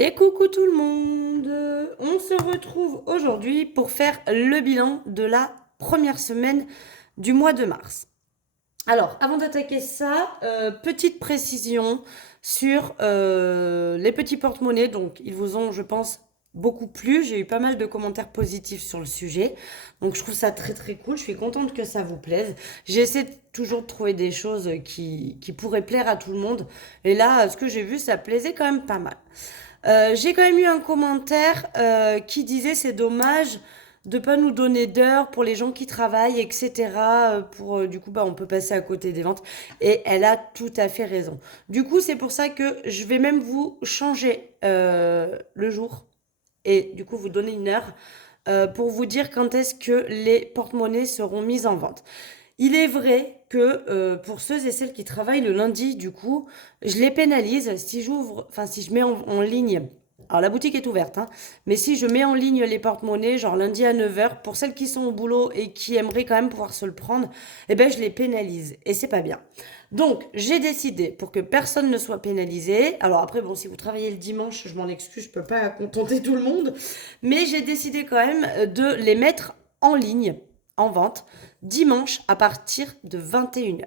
Et coucou tout le monde! On se retrouve aujourd'hui pour faire le bilan de la première semaine du mois de mars. Alors, avant d'attaquer ça, petite précision sur les petits porte-monnaies. Donc, ils vous ont, je pense, beaucoup plu. J'ai eu pas mal de commentaires positifs sur le sujet. Donc, je trouve ça très très cool. Je suis contente que ça vous plaise. J'essaie toujours de trouver des choses qui pourraient plaire à tout le monde. Et là, ce que j'ai vu, ça plaisait quand même pas mal. J'ai quand même eu un commentaire qui disait c'est dommage de pas nous donner d'heures pour les gens qui travaillent, etc. Pour du coup, bah, on peut passer à côté des ventes. Et elle a tout à fait raison. Du coup, c'est pour ça que je vais même vous changer le jour et du coup vous donner une heure pour vous dire quand est-ce que les porte-monnaies seront mises en vente. Il est vrai que pour ceux et celles qui travaillent le lundi, du coup, je les pénalise si j'ouvre, enfin si je mets en ligne. Alors la boutique est ouverte, hein, mais si je mets en ligne les porte-monnaies, genre lundi à 9 h, pour celles qui sont au boulot et qui aimeraient quand même pouvoir se le prendre, eh ben je les pénalise et c'est pas bien. Donc j'ai décidé pour que personne ne soit pénalisé. Alors après bon, si vous travaillez le dimanche, je m'en excuse, je peux pas contenter tout le monde, mais j'ai décidé quand même de les mettre en ligne, en vente dimanche à partir de 21 h.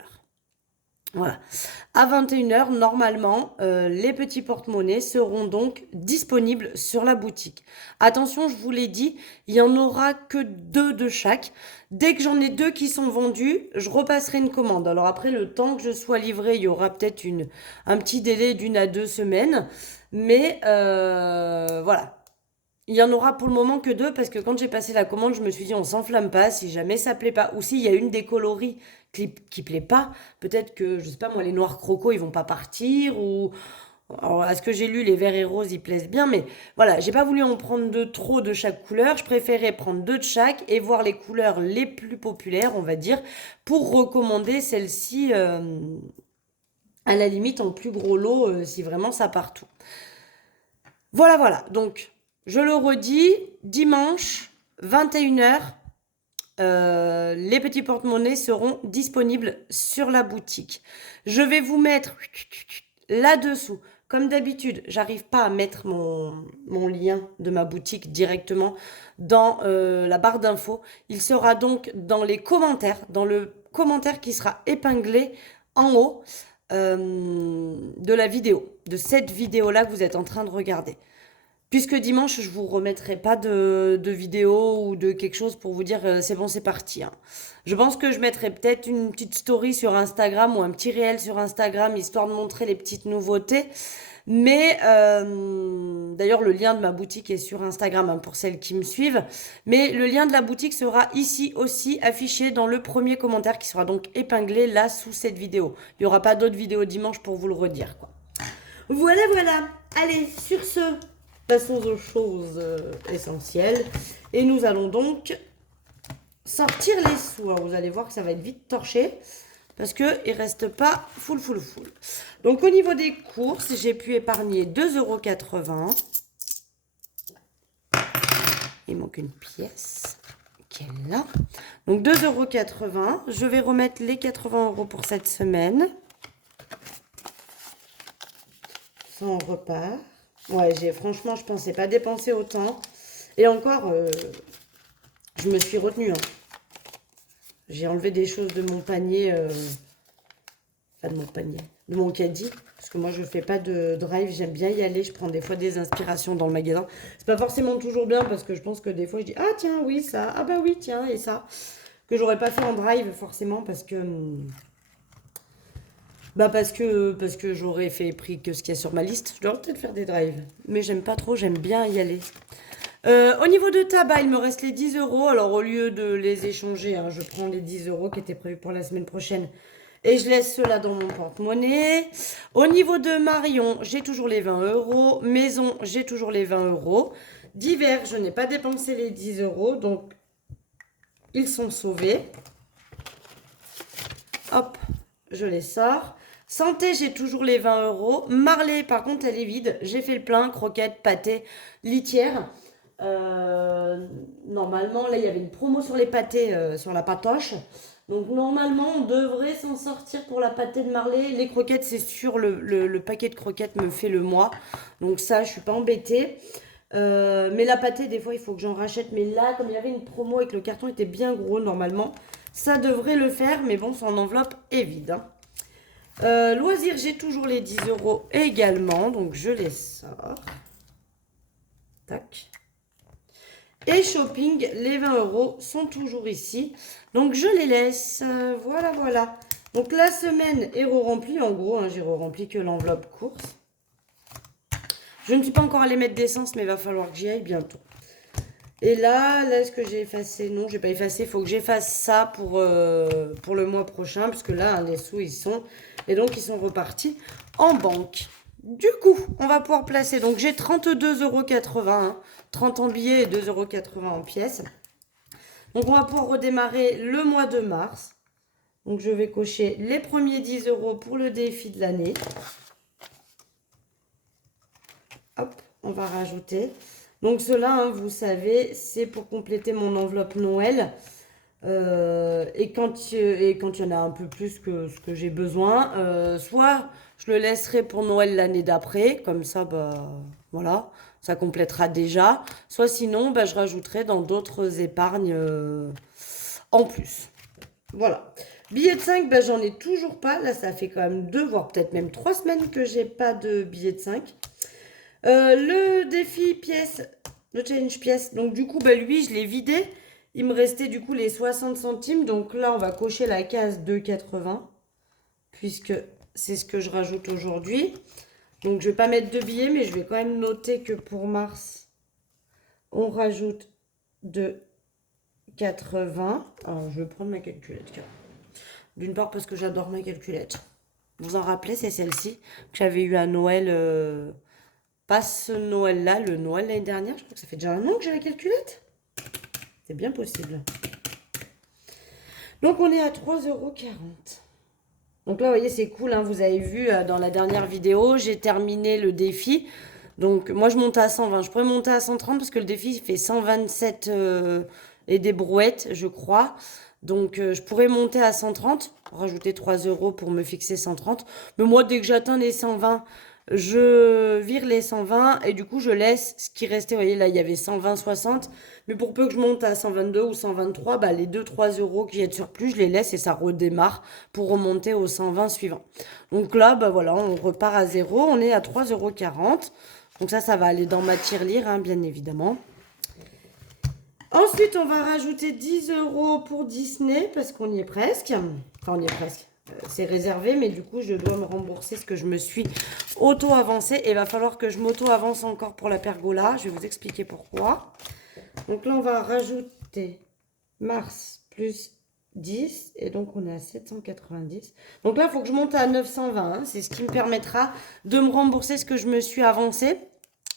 Voilà. À 21 h, normalement, les petits porte-monnaies seront donc disponibles sur la boutique. Attention, je vous l'ai dit, il n'y en aura que deux de chaque. Dès que j'en ai deux qui sont vendus, je repasserai une commande. Alors après, le temps que je sois livré, il y aura peut-être un petit délai d'1 à 2 semaines. Mais voilà. Il y en aura pour le moment que deux parce que quand j'ai passé la commande, je me suis dit on s'enflamme pas si jamais ça plaît pas ou s'il y a une des coloris qui plaît pas, peut-être que je sais pas moi les noirs crocos ils vont pas partir ou alors, à ce que j'ai lu les verts et roses ils plaisent bien mais voilà, j'ai pas voulu en prendre de trop de chaque couleur, je préférais prendre deux de chaque et voir les couleurs les plus populaires, on va dire, pour recommander celle-ci à la limite en plus gros lot si vraiment ça part tout. Voilà, voilà. Donc, je le redis, dimanche, 21 h, les petits porte-monnaies seront disponibles sur la boutique. Je vais vous mettre là-dessous. Comme d'habitude, j'arrive pas à mettre mon lien de ma boutique directement dans la barre d'infos. Il sera donc dans les commentaires, dans le commentaire qui sera épinglé en haut de la vidéo, de cette vidéo-là que vous êtes en train de regarder. Puisque dimanche, je vous remettrai pas de vidéo ou de quelque chose pour vous dire c'est bon, c'est parti, hein. Je pense que je mettrai peut-être une petite story sur Instagram ou un petit réel sur Instagram, histoire de montrer les petites nouveautés. Mais d'ailleurs, le lien de ma boutique est sur Instagram, hein, pour celles qui me suivent. Mais le lien de la boutique sera ici aussi affiché dans le premier commentaire qui sera donc épinglé là sous cette vidéo. Il n'y aura pas d'autres vidéos dimanche pour vous le redire, quoi. Voilà, voilà. Allez, sur ce, passons aux choses essentielles. Et nous allons donc sortir les sous. Alors, vous allez voir que ça va être vite torché parce qu'il ne reste pas full. Donc, au niveau des courses, j'ai pu épargner 2,80 €. Il manque une pièce qui est là. Donc, 2,80 €. Je vais remettre les 80 € pour cette semaine. Ça, on repart. Ouais, franchement, je pensais pas dépenser autant. Et encore, je me suis retenue, hein. J'ai enlevé des choses de mon panier, enfin de mon panier, de mon caddie. Parce que moi, je fais pas de drive, j'aime bien y aller. Je prends des fois des inspirations dans le magasin. C'est pas forcément toujours bien parce que je pense que des fois, je dis, ah tiens, oui, ça, ah bah oui, tiens, et ça. Que j'aurais pas fait en drive forcément parce que... Bah parce que j'aurais pris que ce qu'il y a sur ma liste. Je devrais peut-être faire des drives. Mais j'aime pas trop, j'aime bien y aller. Au niveau de tabac, il me reste les 10 €. Alors au lieu de les échanger, hein, je prends les 10 € qui étaient prévus pour la semaine prochaine. Et je laisse cela dans mon porte-monnaie. Au niveau de Marion, j'ai toujours les 20 €. Maison, j'ai toujours les 20 €. Divers, je n'ai pas dépensé les 10 €. Donc, ils sont sauvés. Hop, je les sors. Santé, j'ai toujours les 20 €. Marley, par contre, elle est vide. J'ai fait le plein, croquettes, pâtés, litière. Normalement, là, il y avait une promo sur les pâtés, sur la patoche. Donc normalement, on devrait s'en sortir pour la pâtée de marlé. Les croquettes, c'est sûr, le paquet de croquettes me fait le mois. Donc ça, je suis pas embêtée. Mais la pâtée, des fois, il faut que j'en rachète. Mais là, comme il y avait une promo et que le carton était bien gros, normalement, ça devrait le faire. Mais bon, son enveloppe est vide, hein. Loisirs, j'ai toujours les 10 euros également. Donc je les sors. Tac. Et shopping, les 20 euros sont toujours ici. Donc je les laisse. Voilà, voilà. Donc la semaine est remplie. En gros, hein, j'ai rempli que l'enveloppe course. Je ne suis pas encore allée mettre d'essence, mais il va falloir que j'y aille bientôt. Et là, est-ce que j'ai effacé? Non, je n'ai pas effacé. Il faut que j'efface ça pour le mois prochain. Parce que là, hein, les sous, ils sont. Et donc, ils sont repartis en banque. Du coup, on va pouvoir placer. Donc, j'ai 32,80 €. Hein, 30 en billets et 2,80 € en pièces. Donc, on va pouvoir redémarrer le mois de mars. Donc, je vais cocher les premiers 10 € pour le défi de l'année. Hop, on va rajouter. Donc cela, hein, vous savez, c'est pour compléter mon enveloppe Noël. Et quand il y en a un peu plus que ce que j'ai besoin, soit je le laisserai pour Noël l'année d'après, comme ça, bah voilà, ça complétera déjà. Soit sinon, bah, je rajouterai dans d'autres épargnes en plus. Voilà. Billets de 5, bah, j'en ai toujours pas. Là, ça fait quand même 2, voire peut-être même 3 semaines que j'ai pas de billets de 5. Le défi pièce, le challenge pièce, donc du coup, bah, lui, je l'ai vidé. Il me restait du coup les 60 centimes. Donc là, on va cocher la case 2,80 puisque c'est ce que je rajoute aujourd'hui. Donc je vais pas mettre de billets, mais je vais quand même noter que pour mars, on rajoute 2,80. Alors je vais prendre ma calculette. D'une part parce que j'adore ma calculette. Vous en rappelez, c'est celle-ci que j'avais eu à Noël. Pas ce Noël-là, le Noël l'année dernière. Je crois que ça fait déjà un an que j'ai la calculette. C'est bien possible. Donc, on est à 3,40 €. Donc là, vous voyez, c'est cool, hein. Vous avez vu dans la dernière vidéo, j'ai terminé le défi. Donc, moi, je monte à 120. Je pourrais monter à 130 parce que le défi fait 127 et des brouettes, je crois. Donc, je pourrais monter à 130, rajouter 3 € pour me fixer 130. Mais moi, dès que j'atteins les 120, je vire les 120 et du coup, je laisse ce qui restait. Vous voyez, là, il y avait 120, 60. Mais pour peu que je monte à 122 ou 123, bah, les 2-3 € qui y a de surplus, je les laisse et ça redémarre pour remonter aux 120 suivants. Donc là, bah voilà, on repart à zéro. On est à 3,40 €. Donc ça va aller dans ma tirelire, hein, bien évidemment. Ensuite, on va rajouter 10 € pour Disney parce qu'on y est presque. Enfin, on y est presque. C'est réservé, mais du coup, je dois me rembourser ce que je me suis auto-avancé. Et il va falloir que je m'auto-avance encore pour la pergola. Je vais vous expliquer pourquoi. Donc là, on va rajouter mars plus 10. Et donc, on est à 790. Donc là, il faut que je monte à 920. Hein. C'est ce qui me permettra de me rembourser ce que je me suis avancé.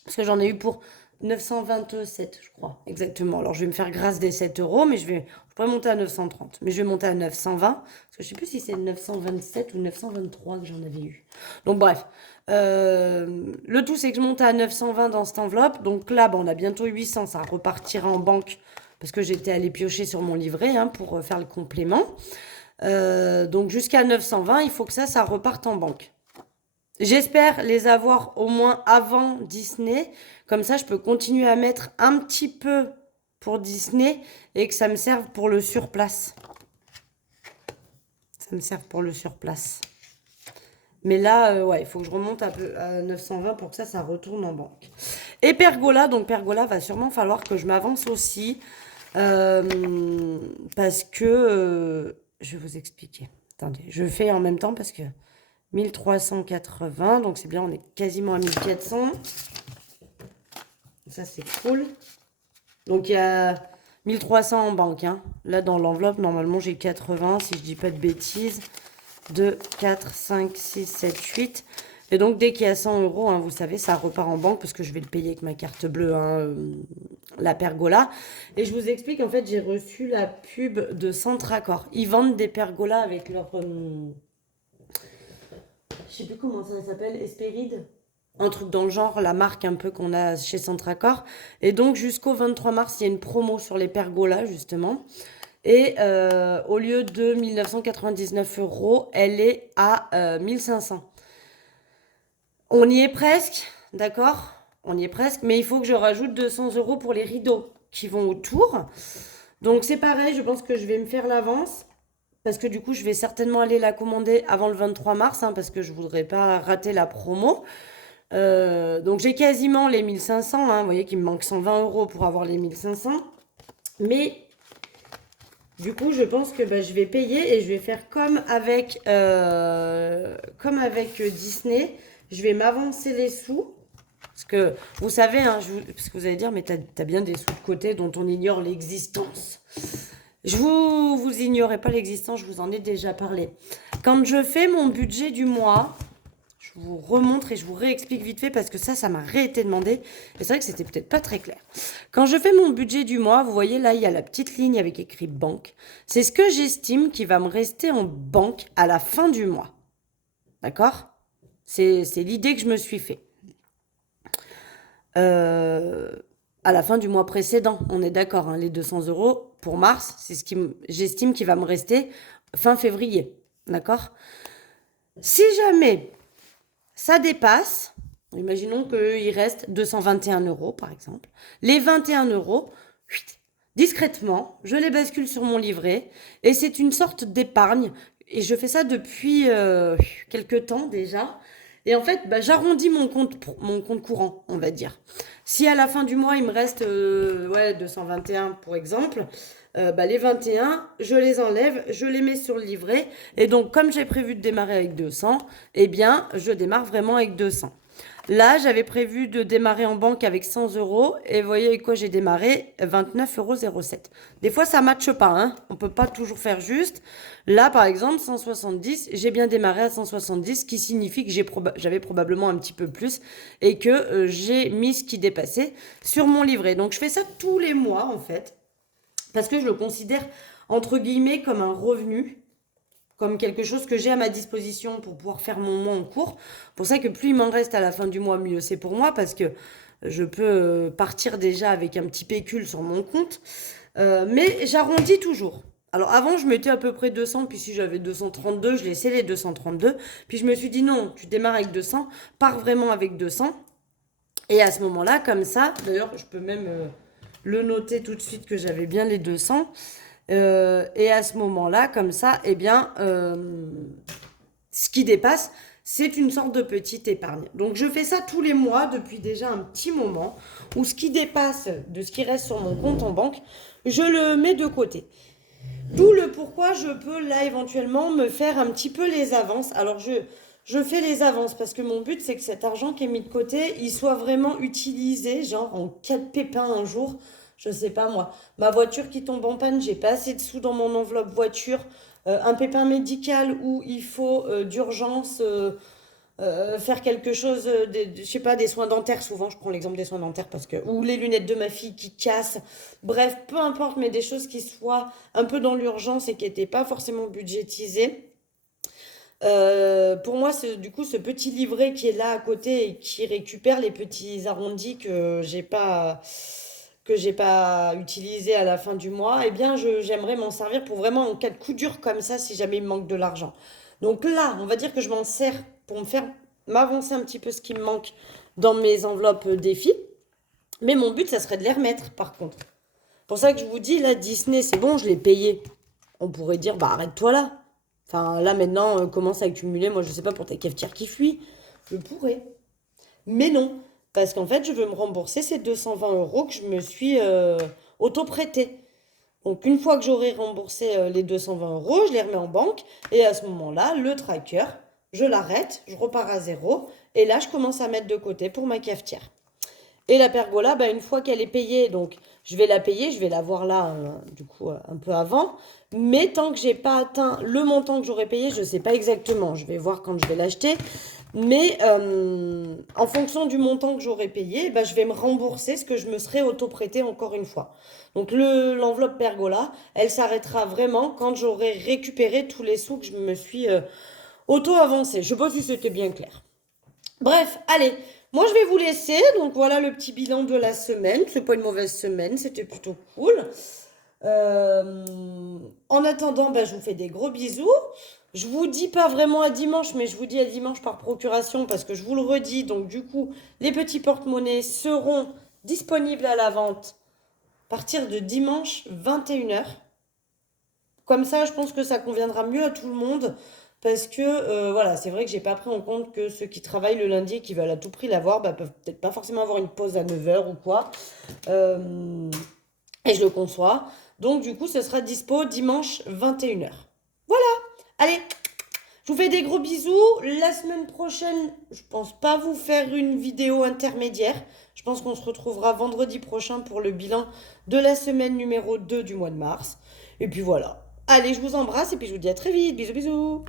Parce que j'en ai eu pour 927, je crois, exactement. Alors, je vais me faire grâce des 7 €, mais je pourrais monter à 930. Mais je vais monter à 920, parce que je ne sais plus si c'est 927 ou 923 que j'en avais eu. Donc, bref. Le tout, c'est que je monte à 920 dans cette enveloppe. Donc là, on a bientôt 800. Ça repartira en banque, parce que j'étais allée piocher sur mon livret hein, pour faire le complément. Donc, jusqu'à 920, il faut que ça reparte en banque. J'espère les avoir au moins avant Disney. Comme ça, je peux continuer à mettre un petit peu pour Disney et que ça me serve pour le surplace. Ça me serve pour le surplace. Mais là, ouais, il faut que je remonte à 920 pour que ça retourne en banque. Et Pergola, donc Pergola, va sûrement falloir que je m'avance aussi. Parce que, je vais vous expliquer. Attendez, je fais en même temps parce que 1380, donc c'est bien, on est quasiment à 1400. Ça, c'est cool. Donc, il y a 1300 en banque. Hein. Là, dans l'enveloppe, normalement, j'ai 80, si je dis pas de bêtises. 2, 4, 5, 6, 7, 8. Et donc, dès qu'il y a 100 €, hein, vous savez, ça repart en banque parce que je vais le payer avec ma carte bleue, hein, la pergola. Et je vous explique, en fait, j'ai reçu la pub de Centracor. Ils vendent des pergolas avec leur... je sais plus comment ça s'appelle, Hespéride, un truc dans le genre, la marque un peu qu'on a chez Centracor. Et donc jusqu'au 23 mars, il y a une promo sur les pergolas justement. Et au lieu de 1999 euros, elle est à 1500. On y est presque, d'accord? On y est presque, mais il faut que je rajoute 200 euros pour les rideaux qui vont autour. Donc c'est pareil, je pense que je vais me faire l'avance. Parce que du coup, je vais certainement aller la commander avant le 23 mars, hein, parce que je voudrais pas rater la promo. Donc j'ai quasiment les 1500, hein, vous voyez qu'il me manque 120 euros pour avoir les 1500. Mais du coup, je pense que bah, je vais payer et je vais faire comme avec Disney. Je vais m'avancer les sous. Parce que vous savez, hein, parce que vous allez dire, mais t'as bien des sous de côté dont on ignore l'existence. Vous ignorez pas l'existence, je vous en ai déjà parlé. Quand je fais mon budget du mois, je vous remontre et je vous réexplique vite fait parce que ça m'a réété demandé. Et c'est vrai que c'était peut-être pas très clair. Quand je fais mon budget du mois, vous voyez là, il y a la petite ligne avec écrit banque. C'est ce que j'estime qui va me rester en banque à la fin du mois. D'accord? C'est l'idée que je me suis fait. À la fin du mois précédent, on est d'accord, hein, les 200 euros pour mars, c'est ce qui j'estime qu'il va me rester fin février. D'accord? Si jamais ça dépasse, imaginons qu'il reste 221 euros par exemple, les 21 euros, discrètement, je les bascule sur mon livret et c'est une sorte d'épargne. Et je fais ça depuis quelques temps déjà. Et en fait, bah, j'arrondis mon compte courant, on va dire. Si à la fin du mois, il me reste 221 pour exemple, bah, les 21, je les enlève, je les mets sur le livret. Et donc, comme j'ai prévu de démarrer avec 200, eh bien, je démarre vraiment avec 200. Là, j'avais prévu de démarrer en banque avec 100 euros. Et vous voyez avec quoi j'ai démarré? 29,07 €. Des fois, ça ne matche pas, hein. On ne peut pas toujours faire juste. Là, par exemple, 170, j'ai bien démarré à 170, ce qui signifie que j'avais probablement un petit peu plus et que j'ai mis ce qui dépassait sur mon livret. Donc, je fais ça tous les mois, en fait, parce que je le considère, entre guillemets, comme un revenu, comme quelque chose que j'ai à ma disposition pour pouvoir faire mon mois en cours. Pour ça que plus il m'en reste à la fin du mois, mieux c'est pour moi, parce que je peux partir déjà avec un petit pécule sur mon compte. Mais j'arrondis toujours. Alors avant, je mettais à peu près 200, puis si j'avais 232, je laissais les 232. Puis je me suis dit non, tu démarres avec 200, pars vraiment avec 200. Et à ce moment-là, comme ça, d'ailleurs, je peux même le noter tout de suite que j'avais bien les 200. Et à ce moment-là, comme ça, eh bien, ce qui dépasse, c'est une sorte de petite épargne. Donc je fais ça tous les mois depuis déjà un petit moment, où ce qui dépasse de ce qui reste sur mon compte en banque, je le mets de côté. D'où le pourquoi je peux là éventuellement me faire un petit peu les avances. Alors je fais les avances parce que mon but c'est que cet argent qui est mis de côté, il soit vraiment utilisé, genre en cas de pépin un jour. Je sais pas moi, ma voiture qui tombe en panne, j'ai pas assez de sous dans mon enveloppe voiture, un pépin médical où il faut d'urgence faire quelque chose, je sais pas, des soins dentaires, souvent je prends l'exemple des soins dentaires parce que, ou les lunettes de ma fille qui cassent, bref, peu importe, mais des choses qui soient un peu dans l'urgence et qui n'étaient pas forcément budgétisées. Pour moi, du coup, ce petit livret qui est là à côté et qui récupère les petits arrondis que j'ai pas utilisé à la fin du mois, eh bien, j'aimerais m'en servir pour vraiment en cas de coup dur comme ça, si jamais il me manque de l'argent. Donc là, on va dire que je m'en sers pour me faire m'avancer un petit peu ce qui me manque dans mes enveloppes défis. Mais mon but, ça serait de les remettre, par contre. Pour ça que je vous dis, là, Disney, c'est bon, je l'ai payé. On pourrait dire, bah arrête-toi là. Enfin, là, maintenant, commence à accumuler, moi, je sais pas, pour ta cafetière qui fuit. Je pourrais. Mais non, parce qu'en fait, je veux me rembourser ces 220 euros que je me suis auto-prêté. Donc, une fois que j'aurai remboursé les 220 euros, je les remets en banque. Et à ce moment-là, le tracker, je l'arrête, je repars à zéro. Et là, je commence à mettre de côté pour ma cafetière. Et la pergola, bah, une fois qu'elle est payée, donc je vais la payer, je vais la voir là, du coup, un peu avant. Mais tant que j'ai pas atteint le montant que j'aurais payé, je ne sais pas exactement. Je vais voir quand je vais l'acheter. Mais en fonction du montant que j'aurais payé, bah, je vais me rembourser ce que je me serais auto-prêté encore une fois. Donc l'enveloppe pergola, elle s'arrêtera vraiment quand j'aurai récupéré tous les sous que je me suis auto-avancé. Je ne sais pas si c'était bien clair. Bref, allez, moi je vais vous laisser. Donc voilà le petit bilan de la semaine. C'est pas une mauvaise semaine, c'était plutôt cool. En attendant, bah, je vous fais des gros bisous. Je vous dis pas vraiment à dimanche, mais je vous dis à dimanche par procuration parce que je vous le redis. Donc du coup, les petits porte-monnaies seront disponibles à la vente à partir de dimanche 21h. Comme ça, je pense que ça conviendra mieux à tout le monde. Parce que voilà, c'est vrai que j'ai pas pris en compte que ceux qui travaillent le lundi et qui veulent à tout prix l'avoir, bah, peuvent peut-être pas forcément avoir une pause à 9h ou quoi. Euh, et je le conçois. Donc du coup, ce sera dispo dimanche 21h. Voilà. Allez, je vous fais des gros bisous. La semaine prochaine, je pense pas vous faire une vidéo intermédiaire. Je pense qu'on se retrouvera vendredi prochain pour le bilan de la semaine numéro 2 du mois de mars. Et puis voilà. Allez, je vous embrasse et puis je vous dis à très vite. Bisous, bisous.